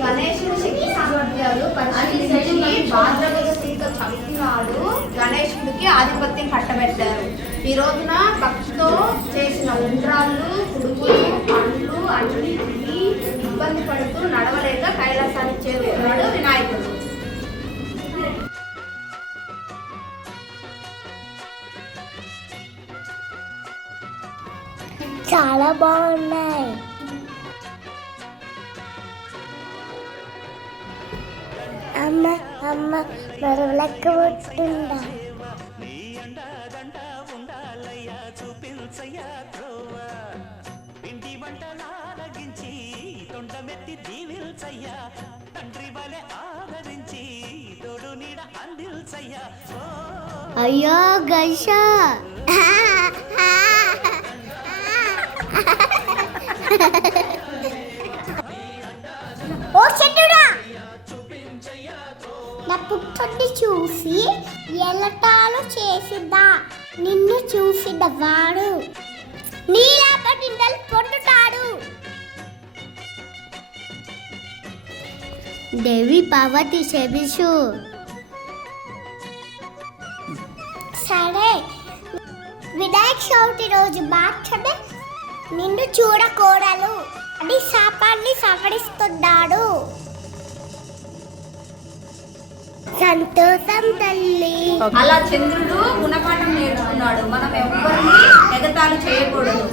గణేశుడు శక్తి సామర్థ్యాలు పరిశీలించి భాద్రపద స్థితితో చంపినాడు. గణేశుడికి ఆధిపత్యం కట్టబెట్టారు. ఈ రోజున భక్తితో చేసిన ఉండ్రాళ్ళు, కుడుములు, పండ్లు అన్ని తిని ఇబ్బంది పడుతూ నడవలేక కైలాసానికి చేరుకున్నాడు వినాయకుడు. చాలా బాగున్నాయి. అమ్మ అమ్మ మరొక పుట్టిందా అయ్యో గైష ఓ చెట్టుడా నా పుట్టుని చూసి ఎలటాలు చేసిద్దా నిన్ను చూసినవాడు నీలాపటి పొందుతాడు. దేవి పార్వతి క్షమించు. సరే వినాయక చవితి రోజు మాత్రమే నిన్ను చూడకూడదు అని శాపాన్ని సవరిస్తున్నాడు. సంతోషం తల్లి. అలా చంద్రుడు గుణపాఠం నేర్చుకున్నాడు. మనం ఎవ్వరిని ఎగతాళి చేయకూడదు.